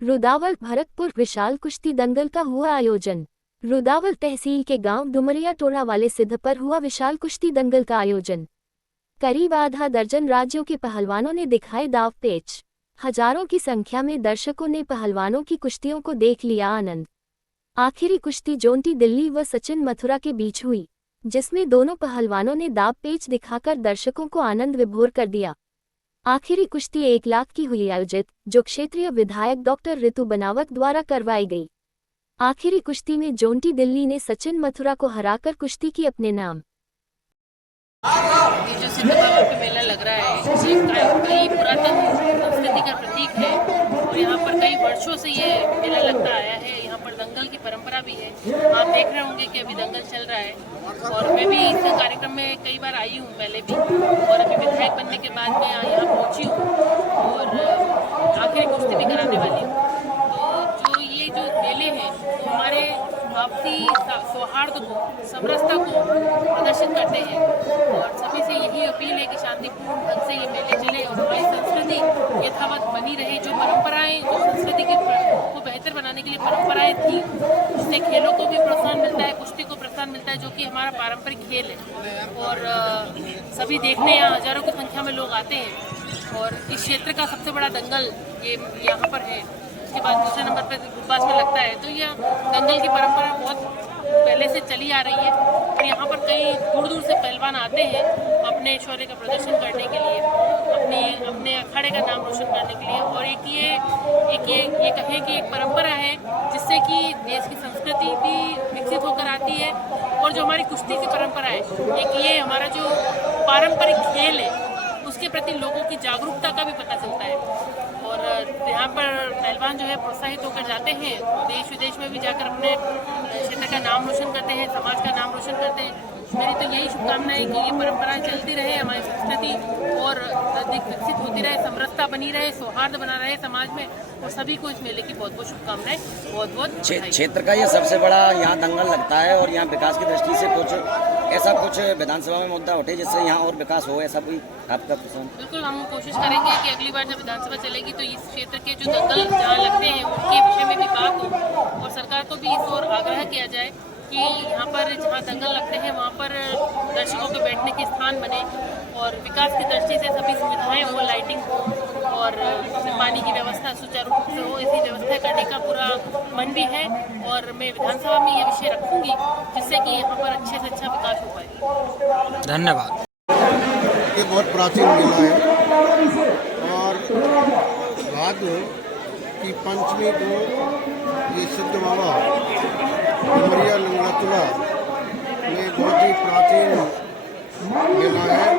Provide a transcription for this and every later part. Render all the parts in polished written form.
रुदावल भरतपुर विशाल कुश्ती दंगल का हुआ आयोजन। रुदावल तहसील के गांव डुमरिया टोरा वाले सिद्ध पर हुआ विशाल कुश्ती दंगल का आयोजन। करीब आधा दर्जन राज्यों के पहलवानों ने दिखाए दाव पेच। हजारों की संख्या में दर्शकों ने पहलवानों की कुश्तियों को देख लिया आनंद। आखिरी कुश्ती जोंटी दिल्ली व सचिन मथुरा के बीच हुई, जिसमें दोनों पहलवानों ने दाव पेच दिखाकर दर्शकों को आनंद विभोर कर दिया। आखिरी कुश्ती 1 लाख की हुई आयोजित, जो क्षेत्रीय विधायक डॉक्टर ऋतु बनावत द्वारा करवाई गई। आखिरी कुश्ती में जोंटी दिल्ली ने सचिन मथुरा को हराकर कुश्ती की अपने नाम। ये जो सिद्ध बाबा पे मेला लग रहा है, ये कई पुरातन संस्कृति का प्रतीक है और यहाँ पर कई वर्षों से ये मेला लगता आया है। यहाँ पर दंगल की परंपरा भी है। आप देख रहे होंगे कि अभी दंगल चल रहा है और मैं भी इस कार्यक्रम में कई बार आई हूँ पहले भी, और अभी विधायक बनने के बाद मैं यहाँ पहुँची हूँ और आखिरी कुश्ती भी कराने वाली हूँ। तो जो ये जो मेले हैं तो हमारे आपसी सौहार्द को, समरसता को प्रदर्शित करते हैं और सभी से यही अपील है कि शांतिपूर्ण ढंग से ये मेले चले और हमारी संस्कृति यथावत बनी रहे। जो परंपराएं, जो संस्कृति को बेहतर बनाने के लिए परंपराएं थी, उससे खेलों को भी प्रोत्साहन मिलता है, कुश्ती को प्रोत्साहन मिलता है, जो कि हमारा पारंपरिक खेल है। और सभी देखने यहाँ हजारों की संख्या में लोग आते हैं और इस क्षेत्र का सबसे बड़ा दंगल ये यहाँ पर है। उसके बाद दूसरे नंबर पर गुब्बास में लगता है। तो यह दंगल की परंपरा बहुत पहले से चली आ रही है और यहाँ पर कई दूर दूर से पहलवान आते हैं अपने शौर्य का प्रदर्शन करने के लिए, अपने अखाड़े का नाम रोशन करने के लिए। और ये कहें कि एक परंपरा है जिससे कि देश की संस्कृति भी विकसित होकर आती है और जो हमारी कुश्ती की परंपरा है, एक ये हमारा जो पारंपरिक खेल है उसके प्रति लोगों की जागरूकता का भी पता चलता है। और यहाँ पर पहलवान जो है प्रोत्साहित होकर जाते हैं, देश विदेश में भी जाकर अपने क्षेत्र का नाम रोशन करते हैं, समाज का नाम रोशन करते हैं। मेरी तो यही शुभकामना है कि ये परंपराएं चलती रहे, हमारी संस्कृति और अधिक विकसित होती रहे, समरसता बनी रहे, सौहार्द बना रहे समाज में। और सभी को इस मेले की बहुत बहुत शुभकामनाएं, बहुत बहुत। क्षेत्र का ये सबसे बड़ा यहाँ दंगल लगता है और यहाँ विकास की दृष्टि से कुछ विधानसभा में मुद्दा उठे जिससे यहाँ और विकास हो, ऐसा कोई आपका पसंद? बिल्कुल, हम कोशिश करेंगे कि अगली बार जब विधानसभा चलेगी तो इस क्षेत्र के जो दंगल जहाँ लगते हैं उनके विषय में भी बात हो और सरकार को भी इस ओर आग्रह किया जाए कि यहाँ पर जहाँ दंगल लगते हैं वहाँ पर दर्शकों के बैठने के स्थान बने और विकास की दृष्टि से सभी सुविधाएं हो, लाइटिंग हो और पानी की व्यवस्था सुचारू रूप से हो। इसी व्यवस्था करने का पूरा मन भी है और मैं विधानसभा में ये विषय रखूंगी जिससे कि यहाँ पर अच्छे से अच्छा विकास हो पाए। धन्यवाद। ये बहुत प्राचीन मेला है और भाद्र की पंचमी को ये सिद्ध बाबा डुमरिया लंगड़ातुला में बहुत ही प्राचीन मेला है।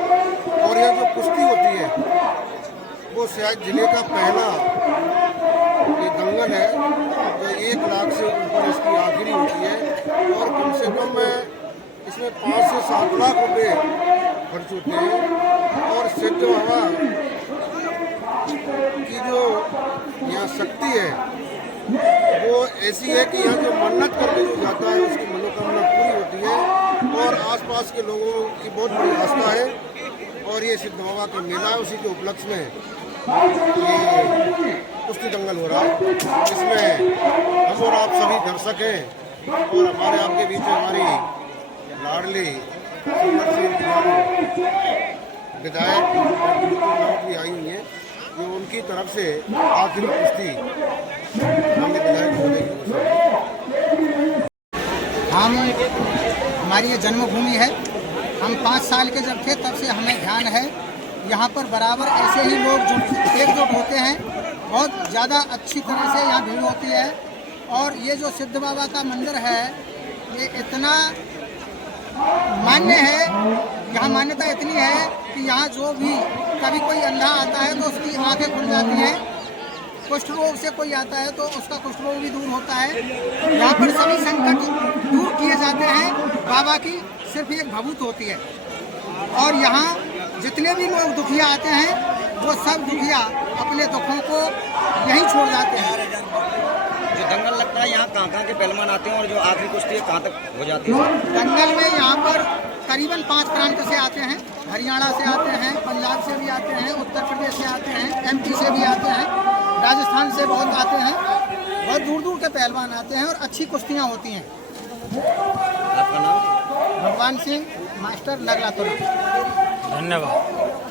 और यह जो कुश्ती होती है वो शायद जिले का पहला ये दंगल है जो 1 लाख से ऊपर इसकी आखिरी होती है और कम से कम इसमें 5 से 7 लाख रुपए खर्च होते हैं। और सिद्ध बाबा की जो यहाँ शक्ति है वो ऐसी है कि यहाँ जो मन्नत करके जो जाता है उसकी मनोकामना पूरी होती है और आसपास के लोगों की बहुत बड़ी आस्था है। और ये सिद्ध बाबा का मेला है, उसी के उपलक्ष्य में ये कुश्ती दंगल हो रहा है जिसमें हम और आप सभी दर्शक हैं और हमारे आपके बीच में हमारी लाडली विधायक भी आई हुई हैं जो उनकी तरफ से आखिरी कुश्ती हमें विधायक होने हमारी ये जन्मभूमि है। हम 5 साल के जब थे तब से हमें ध्यान है यहाँ पर बराबर ऐसे ही लोग जो एकजुट होते हैं, बहुत ज़्यादा अच्छी तरह से यहाँ भीड़ होती है। और ये जो सिद्ध बाबा का मंदिर है ये इतना मान्य है, यहाँ मान्यता इतनी है कि यहाँ जो भी कभी कोई अंधा आता है तो उसकी आंखें खुल जाती हैं, कुष्ठ रोग से कोई आता है तो उसका कुष्ठ रोग भी दूर होता है। यहाँ पर सभी संकट दूर किए जाते हैं। बाबा की सिर्फ एक भभूत होती है और यहाँ जितने भी लोग दुखिया आते हैं वो सब दुखिया अपने दुखों को यहीं छोड़ जाते हैं। जो दंगल लगता है यहाँ कहाँ के पहलवान आते हैं और जो आखिरी कुश्ती है कहाँ तक हो जाती है? दंगल में यहाँ पर करीबन 5 प्रांत से आते हैं, हरियाणा से आते हैं, पंजाब से भी आते हैं, उत्तर प्रदेश से आते हैं, MP से भी आते हैं। राजस्थान से बहुत आते हैं, बहुत दूर दूर के पहलवान आते हैं और अच्छी कुश्तियाँ होती हैं। आपका नाम? भगवान सिंह, मास्टर नगला तोला। धन्यवाद।